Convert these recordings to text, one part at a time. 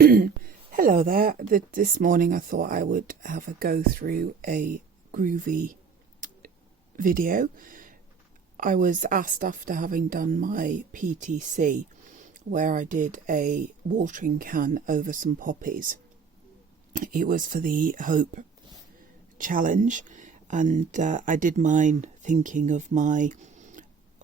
Hello there. This morning I thought I would have a go through a Groovi video. I was asked after having done my PTC, where I did a watering can over some poppies. It was for the Hope Challenge, and I did mine thinking of my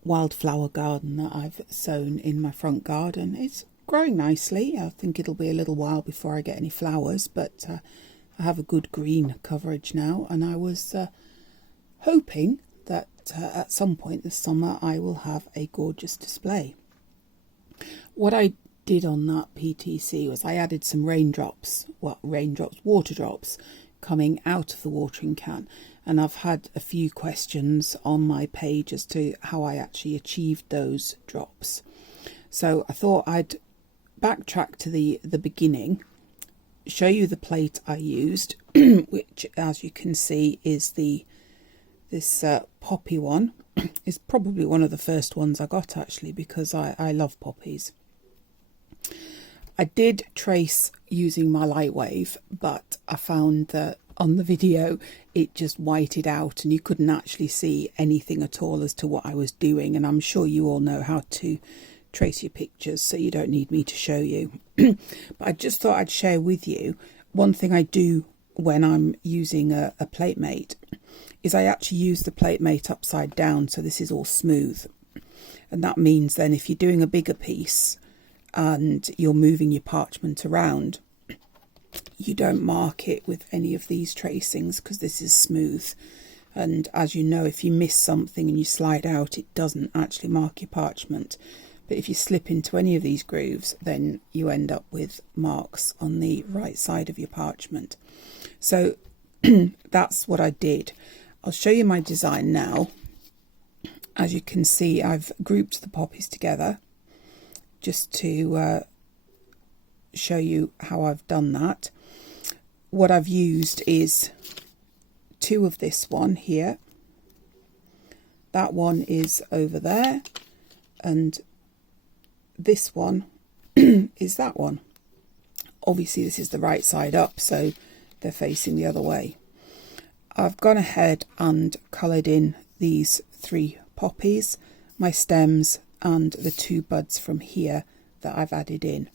wildflower garden that I've sown in my front garden. It's growing nicely. I think it'll be a little while before I get any flowers, but I have a good green coverage now, and I was hoping that at some point this summer I will have a gorgeous display. What I did on that PTC was I added some water drops coming out of the watering can, and I've had a few questions on my page as to how I actually achieved those drops. So I thought I'd backtrack to the beginning, show you the plate I used, which, as you can see, is this poppy one. Is probably one of the first ones I got, actually, because I love poppies. I did trace using my Lightwave, but I found that on the video it just whited out and you couldn't actually see anything at all as to what I was doing, and I'm sure you all know how to trace your pictures, so you don't need me to show you. But I just thought I'd share with you one thing I do when I'm using a plate mate is I actually use the plate mate upside down, so this is all smooth, and that means then if you're doing a bigger piece and you're moving your parchment around, you don't mark it with any of these tracings because this is smooth. And as you know, if you miss something and you slide out, it doesn't actually mark your parchment. But if you slip into any of these grooves, then you end up with marks on the right side of your parchment. So that's what I did. I'll show you my design now. As you can see, I've grouped the poppies together just to show you how I've done that. What I've used is two of this one here. That one is over there, and this one is that one. Obviously this is the right side up, so they're facing the other way. I've gone ahead and coloured in these three poppies, my stems, and the two buds from here that I've added in.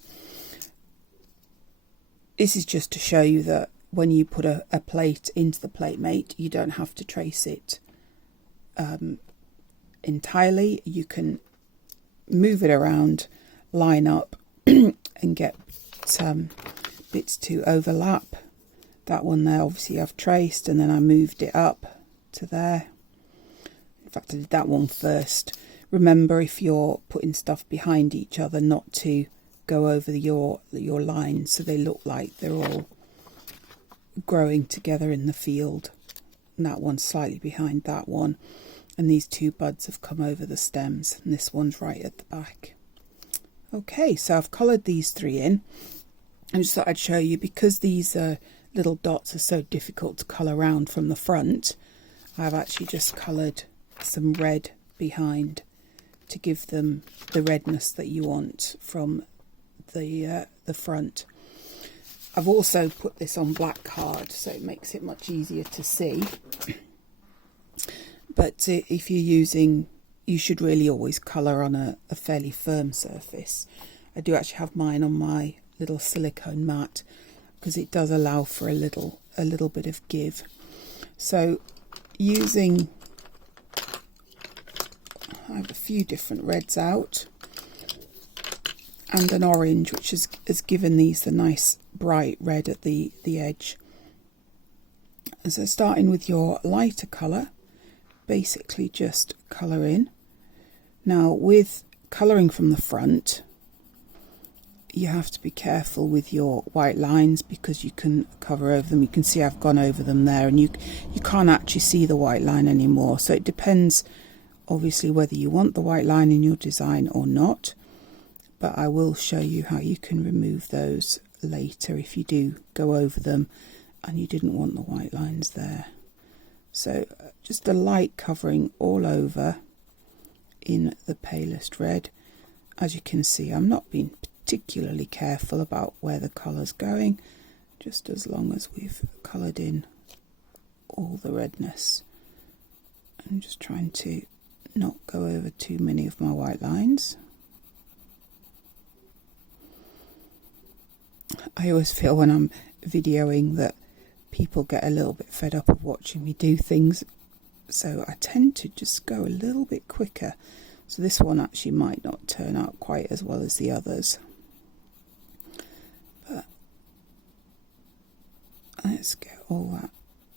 This is just to show you that when you put a plate into the plate mate, you don't have to trace it entirely. You can move it around, line up, and get bits to overlap. That one there, obviously I've traced, and then I moved it up to there. In fact, I did that one first. Remember, if you're putting stuff behind each other, not to go over your lines so they look like they're all growing together in the field. And that one's slightly behind that one, and these two buds have come over the stems, and this one's right at the back. Okay, so I've coloured these three in. I just thought I'd show you, because these little dots are so difficult to colour around from the front, I've actually just coloured some red behind to give them the redness that you want from the front. I've also put this on black card, so it makes it much easier to see. But if you're using, you should really always colour on a fairly firm surface. I do actually have mine on my little silicone mat because it does allow for a little bit of give. So using, I have a few different reds out, and an orange, which has given these the nice bright red at the edge. And so starting with your lighter colour, basically just colour in. Now with colouring from the front, you have to be careful with your white lines because you can cover over them. You can see I've gone over them there, and you can't actually see the white line anymore. So it depends obviously whether you want the white line in your design or not, but I will show you how you can remove those later if you do go over them and you didn't want the white lines there. So just a light covering all over in the palest red. As you can see, I'm not being particularly careful about where the colour's going, just as long as we've coloured in all the redness. I'm just trying to not go over too many of my white lines. I always feel when I'm videoing that people get a little bit fed up of watching me do things, so I tend to just go a little bit quicker. So this one actually might not turn out quite as well as the others. But let's get all that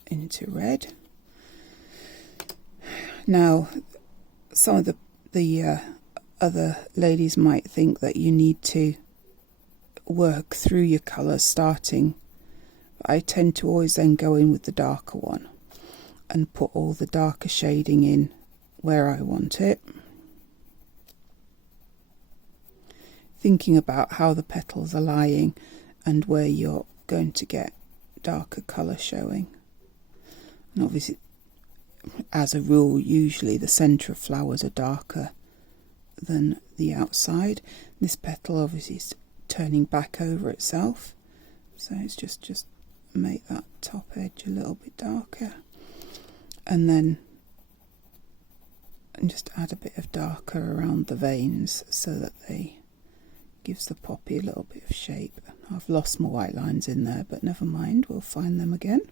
into red. Now, some of the other ladies might think that you need to work through your colours starting. I tend to always then go in with the darker one and put all the darker shading in where I want it, thinking about how the petals are lying and where you're going to get darker colour showing. And obviously, as a rule, usually the centre of flowers are darker than the outside. This petal obviously is turning back over itself, so it's just make that top edge a little bit darker, and then just add a bit of darker around the veins so that they gives the poppy a little bit of shape. I've lost my white lines in there, but never mind, we'll find them again.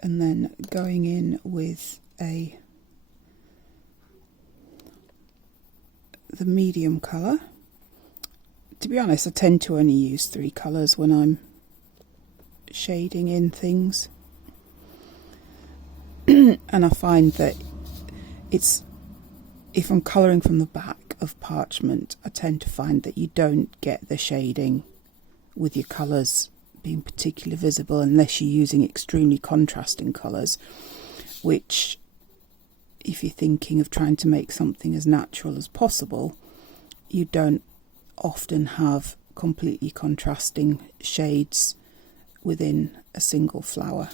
And then going in with the medium colour. To be honest, I tend to only use 3 colours when I'm shading in things. And I find that if I'm colouring from the back of parchment, I tend to find that you don't get the shading with your colours being particularly visible unless you're using extremely contrasting colours, which, if you're thinking of trying to make something as natural as possible, you don't often have completely contrasting shades within a single flower.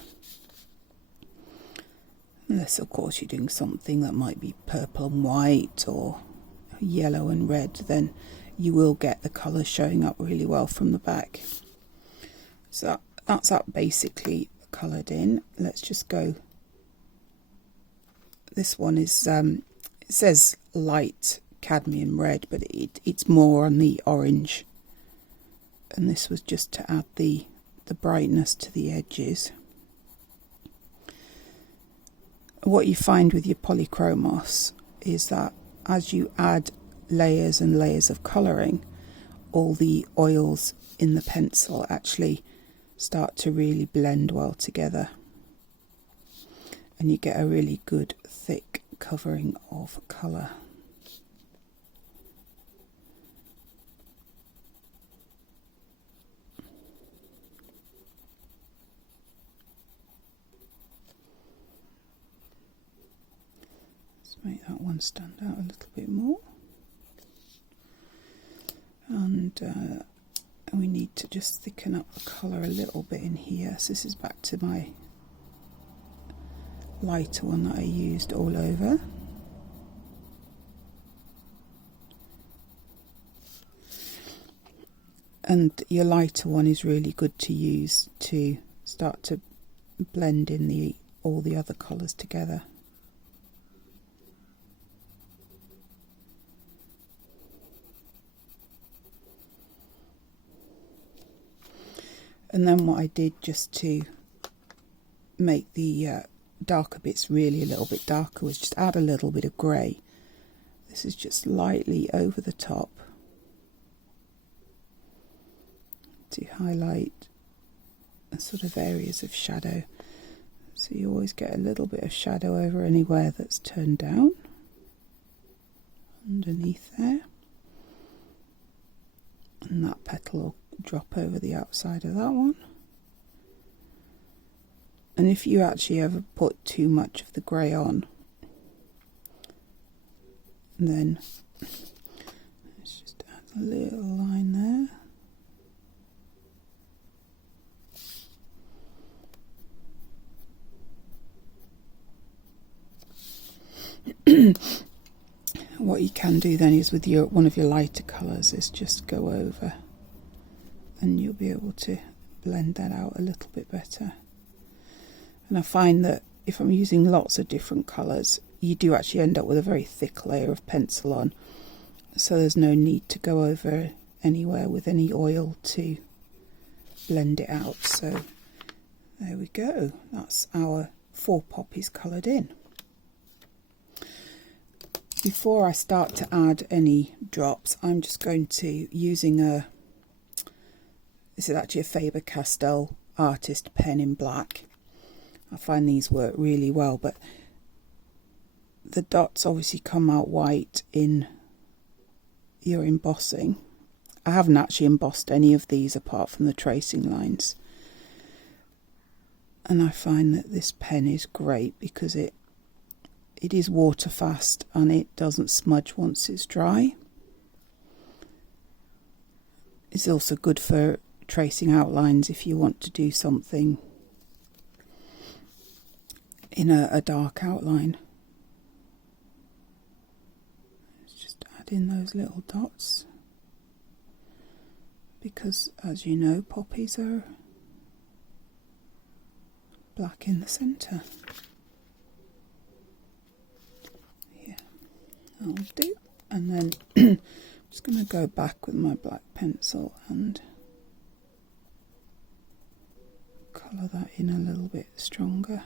Unless, of course, you're doing something that might be purple and white or yellow and red, then you will get the colours showing up really well from the back. So that's that basically coloured in. Let's just go. This one is, it says light cadmium red, but it's more on the orange. And this was just to add the brightness to the edges. What you find with your polychromos is that as you add layers and layers of colouring, all the oils in the pencil actually start to really blend well together, and you get a really good thick covering of colour. Let's make that one stand out a little bit more. And we need to just thicken up the colour a little bit in here. So this is back to my lighter one that I used all over. And your lighter one is really good to use to start to blend in all the other colours together. And then what I did, just to make the darker bits really a little bit darker, was just add a little bit of grey. This is just lightly over the top to highlight sort of areas of shadow. So you always get a little bit of shadow over anywhere that's turned down underneath there. And that petal will drop over the outside of that one. And if you actually ever put too much of the grey on, then let's just add a little line there. what you can do then is with one of your lighter colours is just go over, and you'll be able to blend that out a little bit better. And I find that if I'm using lots of different colours, you do actually end up with a very thick layer of pencil on, so there's no need to go over anywhere with any oil to blend it out. So there we go, that's our 4 poppies coloured in. Before I start to add any drops, I'm just going to, using this is actually a Faber-Castell artist pen in black. I find these work really well, but the dots obviously come out white in your embossing. I haven't actually embossed any of these apart from the tracing lines. And I find that this pen is great because it is water fast and it doesn't smudge once it's dry. It's also good for tracing outlines if you want to do something in a dark outline. Let's just add in those little dots, because as you know, poppies are black in the centre. Yeah, that'll do. And then I'm just going to go back with my black pencil and colour that in a little bit stronger.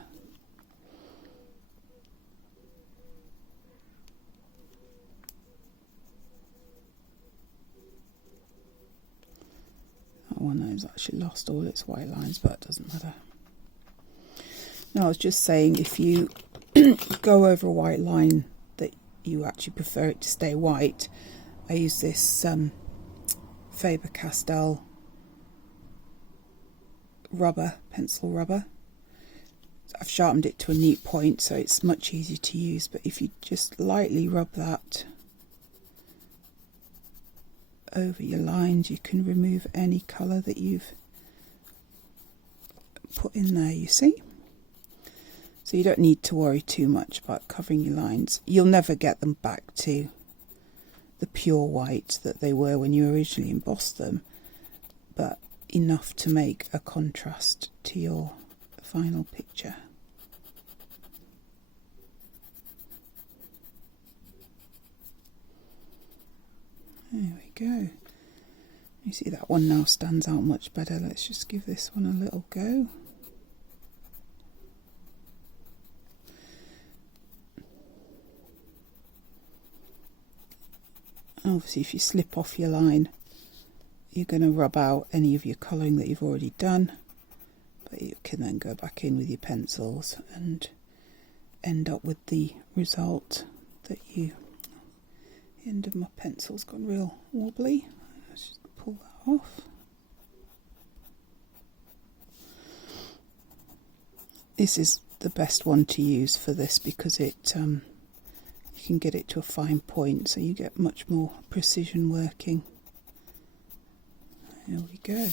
That one has actually lost all its white lines, but it doesn't matter. Now, I was just saying, if you go over a white line that you actually prefer it to stay white, I use this Faber-Castell rubber, pencil rubber. I've sharpened it to a neat point so it's much easier to use, but if you just lightly rub that over your lines, you can remove any colour that you've put in there, you see. So you don't need to worry too much about covering your lines. You'll never get them back to the pure white that they were when you originally embossed them, but enough to make a contrast to your final picture. There we go. You see that one now stands out much better. Let's just give this one a little go. Obviously, if you slip off your line, you're going to rub out any of your colouring that you've already done, but you can then go back in with your pencils and end up with the result that you... The end of my pencil's gone real wobbly. Let's just pull that off. This is the best one to use for this because it you can get it to a fine point, so you get much more precision working. There we go.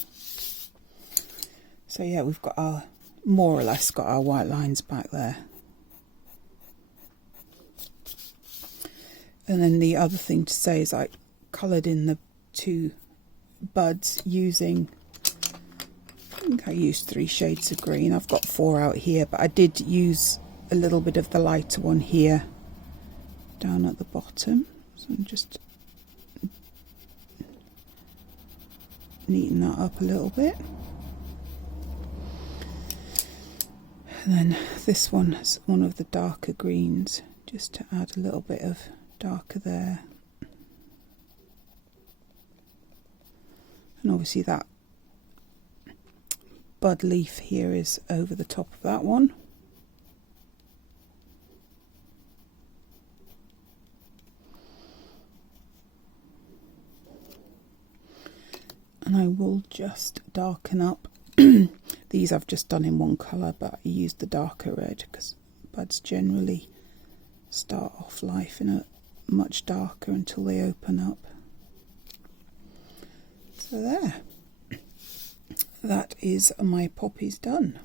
So yeah, we've got our, more or less got our white lines back there. And then the other thing to say is I coloured in the 2 buds using, I think I used 3 shades of green. I've got 4 out here, but I did use a little bit of the lighter one here down at the bottom. So I'm just neaten that up a little bit. And then this one is one of the darker greens, just to add a little bit of darker there. And obviously that bud leaf here is over the top of that one. And I will just darken up. These I've just done in one colour, but I used the darker red because buds generally start off life in a much darker until they open up. So there, that is my poppies done.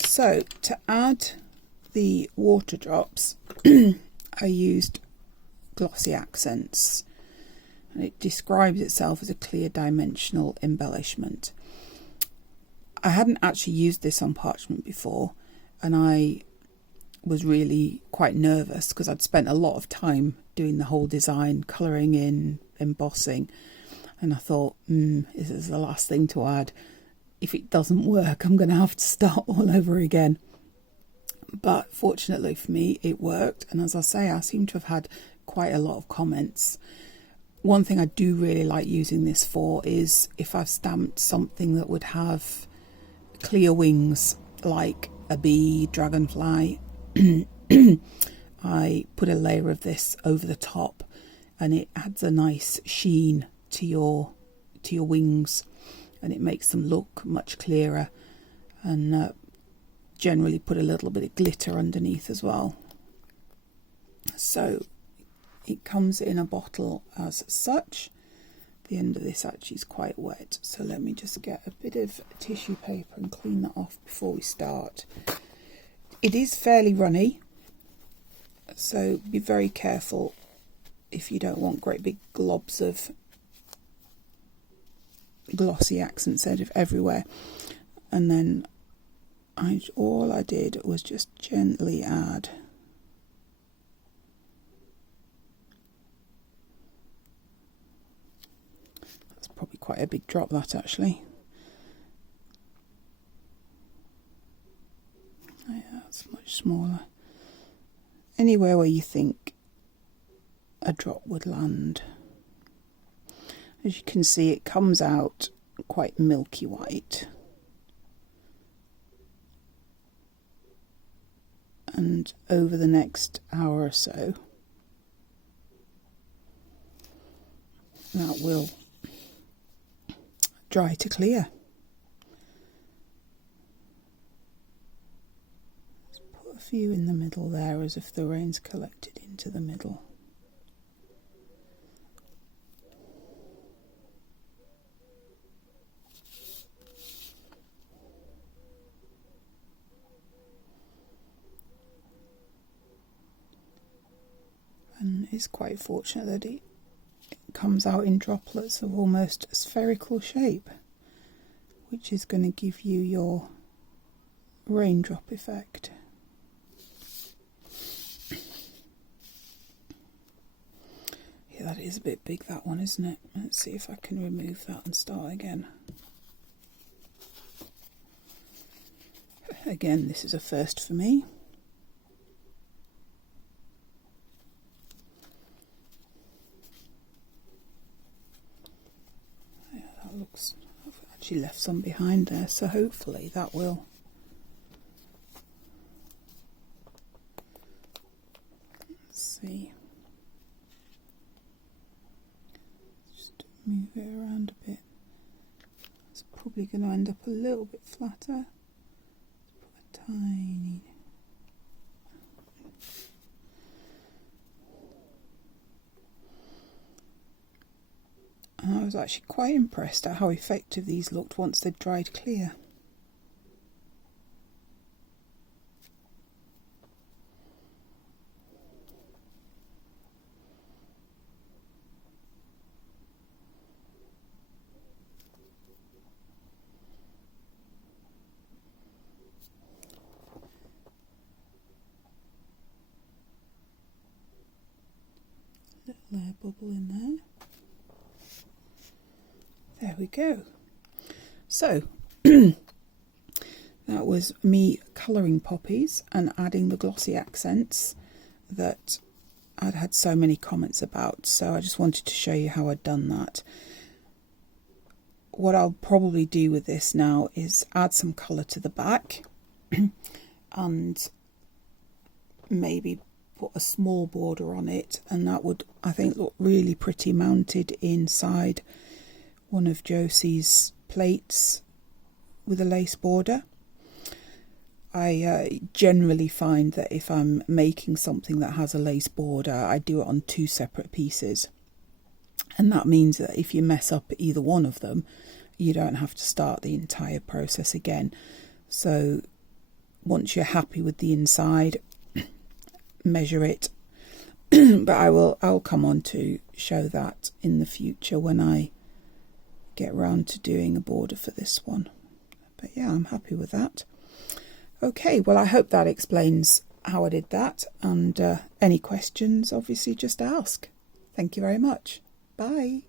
So to add the water drops, I used glossy accents, and it describes itself as a clear dimensional embellishment. I hadn't actually used this on parchment before, and I was really quite nervous because I'd spent a lot of time doing the whole design, colouring in, embossing, and I thought, this is the last thing to add. If it doesn't work, I'm going to have to start all over again. But fortunately for me, it worked, and as I say, I seem to have had quite a lot of comments. One thing I do really like using this for is if I've stamped something that would have clear wings, like a bee, dragonfly, I put a layer of this over the top, and it adds a nice sheen to your wings, and it makes them look much clearer, and generally put a little bit of glitter underneath as well. So it comes in a bottle as such. The end of this actually is quite wet, so let me just get a bit of tissue paper and clean that off before we start. It is fairly runny, so be very careful if you don't want great big globs of glossy accents everywhere. And then all I did was just gently add probably quite a big drop, that actually. Yeah, that's much smaller. Anywhere where you think a drop would land. As you can see, it comes out quite milky white. And over the next hour or so, that will dry to clear. Let's put a few in the middle there, as if the rain's collected into the middle. And it's quite fortunate that it comes out in droplets of almost a spherical shape, which is going to give you your raindrop effect. Yeah, that is a bit big, that one, isn't it? Let's see if I can remove that and start again. Again, this is a first for me. I've actually left some behind there, so hopefully that will see. Just move it around a bit. It's probably going to end up a little bit flatter. Put a tiny. And I was actually quite impressed at how effective these looked once they'd dried clear. Little air bubble in there. There we go. So that was me colouring poppies and adding the glossy accents that I'd had so many comments about. So I just wanted to show you how I'd done that. What I'll probably do with this now is add some colour to the back and maybe put a small border on it, and that would, I think, look really pretty mounted inside one of Josie's plates with a lace border. I generally find that if I'm making something that has a lace border, I do it on two separate pieces, and that means that if you mess up either one of them, you don't have to start the entire process again. So once you're happy with the inside, measure it, But I'll come on to show that in the future when I get around to doing a border for this one. But yeah, I'm happy with that. Okay, well, I hope that explains how I did that, and any questions, obviously just ask. Thank you very much. Bye.